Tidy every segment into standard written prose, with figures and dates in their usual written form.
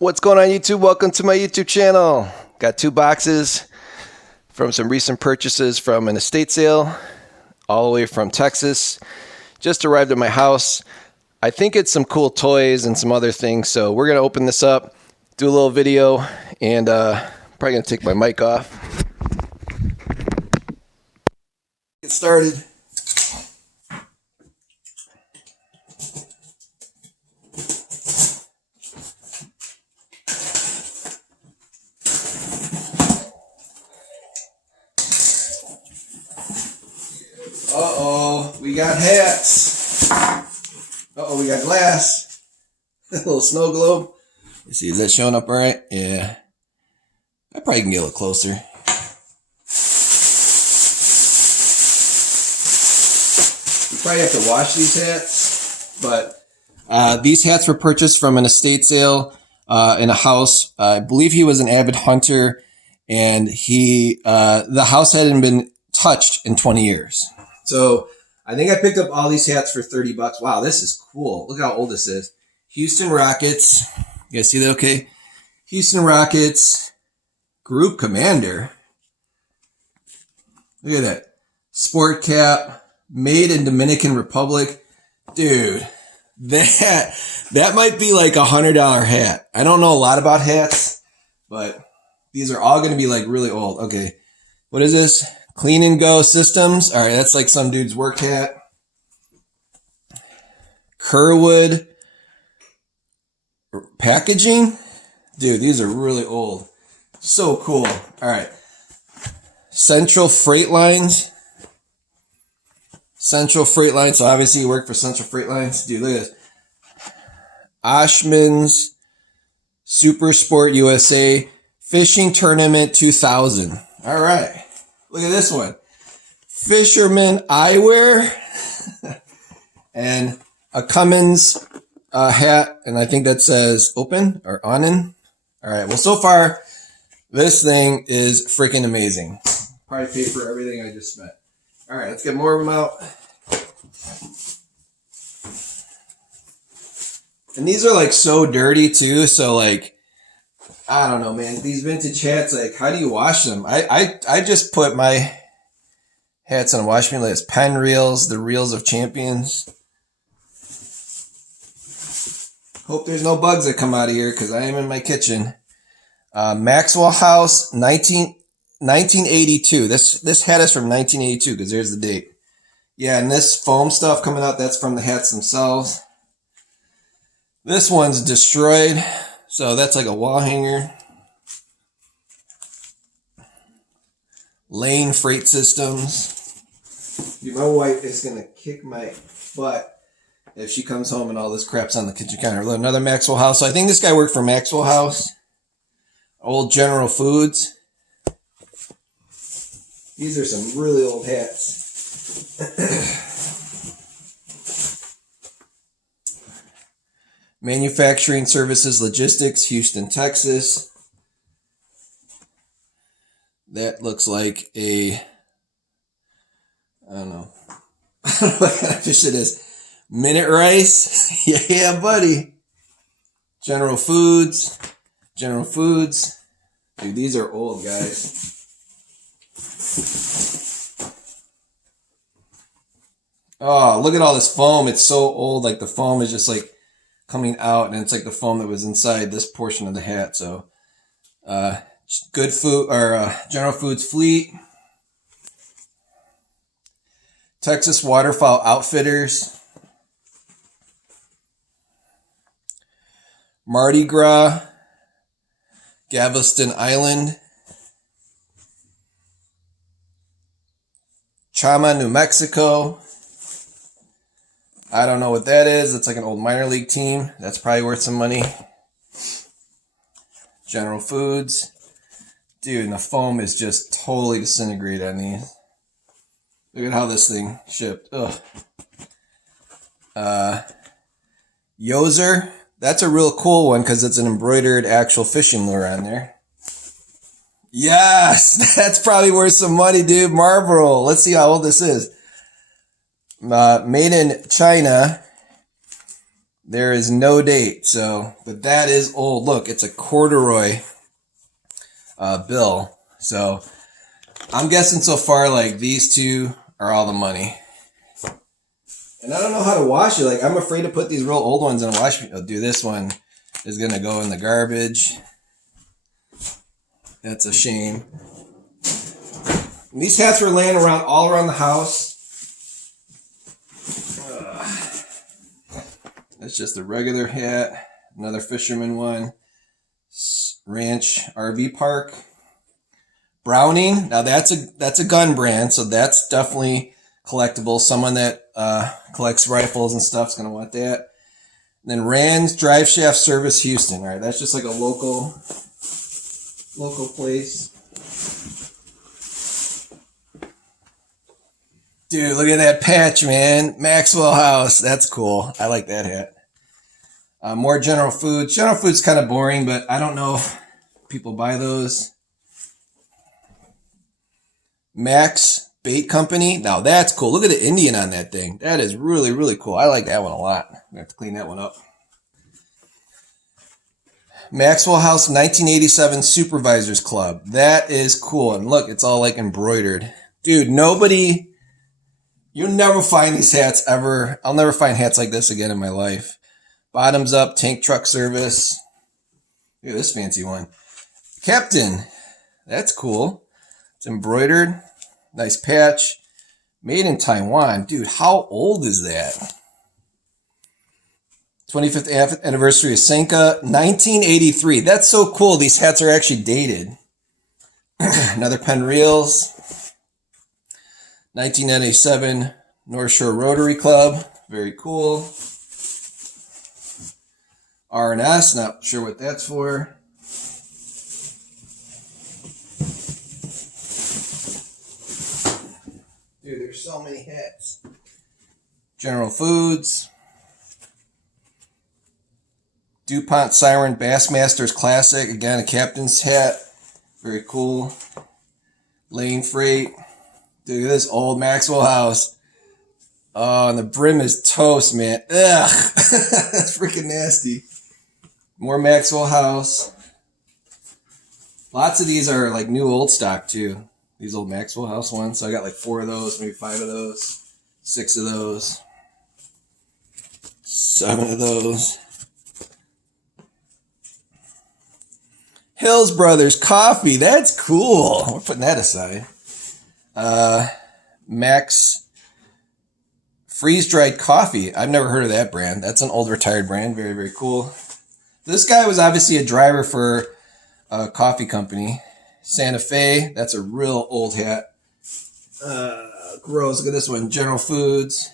What's going on, YouTube? Welcome to my YouTube channel. Got 2 boxes from some recent purchases from an estate sale all the way from Texas. Just arrived at my house. I think it's some cool toys and some other things, so we're gonna open this up, do a little video, and probably gonna take my mic off. Get started. Uh-oh, we got hats. Uh-oh, we got glass. A little snow globe. Let's see, is that showing up all right? Yeah. I probably can get a little closer. We probably have to wash these hats, but these hats were purchased from an estate sale in a house. I believe he was an avid hunter, and the house hadn't been touched in 20 years. So I think I picked up all these hats for 30 bucks. Wow, this is cool. Look how old this is. Houston Rockets. You guys see that okay? Houston Rockets Group Commander. Look at that. Sport cap. Made in Dominican Republic. Dude, that might be like $100 hat. I don't know a lot about hats, but these are all going to be like really old. Okay. What is this? Clean and Go Systems. All right, that's like some dude's work hat. Kerwood packaging. Dude, these are really old. So cool. All right. Central Freight Lines. Central Freight Lines. So obviously you work for Central Freight Lines. Dude, look at this. Oshman's Super Sport USA Fishing Tournament 2000. All right. Look at this one. Fisherman Eyewear and a Cummins hat. And I think that says open or onin. All right. Well, so far, this thing is freaking amazing. Probably paid for everything I just spent. All right. Let's get more of them out. And these are like so dirty too. So like, I don't know, man. These vintage hats, like, how do you wash them? I just put my hats on a wash machine. Like it's pen reels, the reels of champions. Hope there's no bugs that come out of here because I am in my kitchen. Maxwell House, 1982. This hat is from 1982 because there's the date. Yeah, and this foam stuff coming out, that's from the hats themselves. This one's destroyed. So that's like a wall hanger. Lane Freight Systems. Dude, my wife is going to kick my butt if she comes home and all this crap's on the kitchen counter. Look, another Maxwell House. So I think this guy worked for Maxwell House. Old General Foods. These are some really old hats. Manufacturing Services Logistics, Houston, Texas. That looks like I don't know. I don't know what kind of fish it is. Minute Rice. Yeah, buddy. General Foods. General Foods. Dude, these are old, guys. Oh, look at all this foam. It's so old. Like the foam is just like coming out, and it's like the foam that was inside this portion of the hat. So, Good Food or General Foods Fleet, Texas Waterfowl Outfitters, Mardi Gras, Galveston Island, Chama, New Mexico. I don't know what that is. It's like an old minor league team. That's probably worth some money. General Foods. Dude, and the foam is just totally disintegrated on these. Look at how this thing shipped. Ugh. Yoser. That's a real cool one because it's an embroidered actual fishing lure on there. Yes! That's probably worth some money, dude. Marlboro. Let's see how old this is. Made in China. There is no date, so, but that is old. Look, it's a corduroy bill. So I'm guessing so far, like, these two are all the money. And I don't know how to wash it. Like, I'm afraid to put these real old ones in a wash machine. Oh, dude, this one is going to go in the garbage. That's a shame. And these hats were laying around all around the house. That's just a regular hat. Another fisherman one. Ranch RV Park. Browning. Now that's a gun brand, so that's definitely collectible. Someone that collects rifles and stuff is going to want that. And then Rand's Drive Shaft Service Houston. All right, that's just like a local place. Dude, look at that patch, man. Maxwell House. That's cool. I like that hat. More General Foods. General Foods kind of boring, but I don't know if people buy those. Max Bait Company. Now that's cool. Look at the Indian on that thing. That is really, really cool. I like that one a lot. I'm going to have to clean that one up. Maxwell House 1987 Supervisors Club. That is cool. And look, it's all like embroidered. Dude, you'll never find these hats ever. I'll never find hats like this again in my life. Bottoms Up Tank Truck Service. Look at this fancy one. Captain. That's cool. It's embroidered. Nice patch. Made in Taiwan. Dude, how old is that? 25th anniversary of Senka. 1983. That's so cool. These hats are actually dated. Another Penn Reels. 1997 North Shore Rotary Club. Very cool. R&S. Not sure what that's for. Dude, there's so many hats. General Foods. DuPont Siren Bassmasters Classic. Again, a captain's hat. Very cool. Lane Freight. Dude, this old Maxwell House. Oh, and the brim is toast, man. Ugh. That's freaking nasty. More Maxwell House. Lots of these are like new old stock, too. These old Maxwell House ones. So I got like 4 of those, maybe 5 of those, 6 of those, 7 of those. Hills Brothers Coffee. That's cool. We're putting that aside. Max Freeze-Dried Coffee. I've never heard of that brand. That's an old retired brand. Very, very cool. This guy was obviously a driver for a coffee company. Santa Fe. That's a real old hat. Gross. Look at this one. General Foods.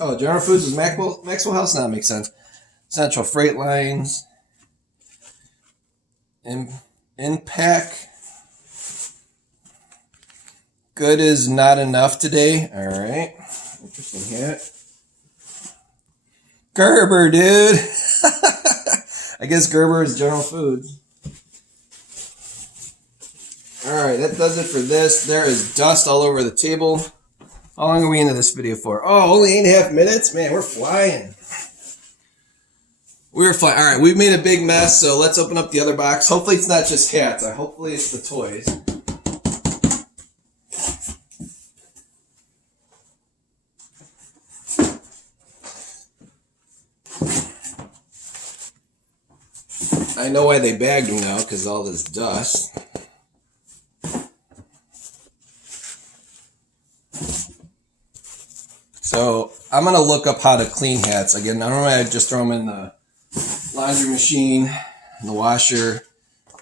Oh, General Foods is Maxwell House? Now that makes sense. Central Freight Lines. Impact. Good is not enough today. All right. Interesting hat. Gerber, dude. I guess Gerber is General Foods. All right, that does it for this. There is dust all over the table. How long are we into this video for? Oh, only 8.5 minutes? Man, we're flying. We're flying. All right, we've made a big mess, so let's open up the other box. Hopefully it's not just hats. Hopefully it's the toys. I know why they bagged them now, because all this dust. So I'm going to look up how to clean hats. Again, normally I just throw them in the laundry machine, in the washer,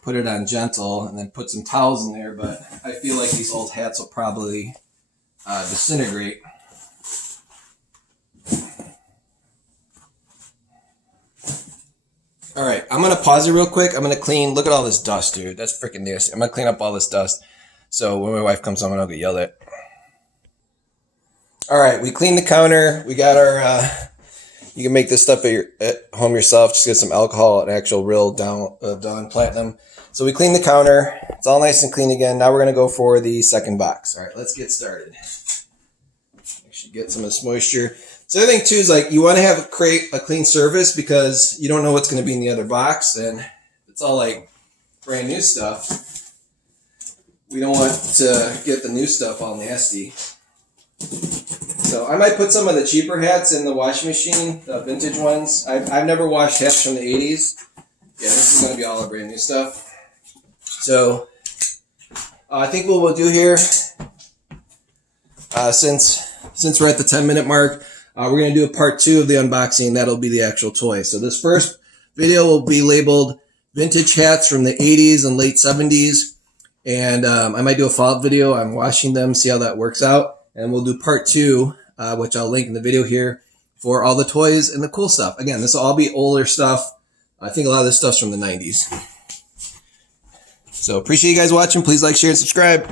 put it on gentle, and then put some towels in there. But I feel like these old hats will probably disintegrate. All right, I'm going to pause it real quick. I'm going to clean. Look at all this dust, dude. That's freaking nasty. I'm going to clean up all this dust. So when my wife comes home, I don't get yelled at. All right, we cleaned the counter. We got our, you can make this stuff at home yourself. Just get some alcohol and actual real Dawn Platinum. So we cleaned the counter. It's all nice and clean again. Now we're going to go for the second box. All right, let's get started. Actually get some of this moisture. So the other thing too is like you want to have create a clean surface because you don't know what's going to be in the other box, and it's all like brand new stuff. We don't want to get the new stuff all nasty. So I might put some of the cheaper hats in the washing machine, the vintage ones. I've never washed hats from the 80s. Yeah, this is going to be all the brand new stuff. So I think what we'll do here, since we're at the 10-minute mark, we're going to do a part 2 of the unboxing. That'll be the actual toy. So this first video will be labeled Vintage Hats from the 80s and late 70s. And I might do a follow-up video on washing them, see how that works out. And we'll do part 2, which I'll link in the video here, for all the toys and the cool stuff. Again, this will all be older stuff. I think a lot of this stuff's from the 90s. So appreciate you guys watching. Please like, share, and subscribe.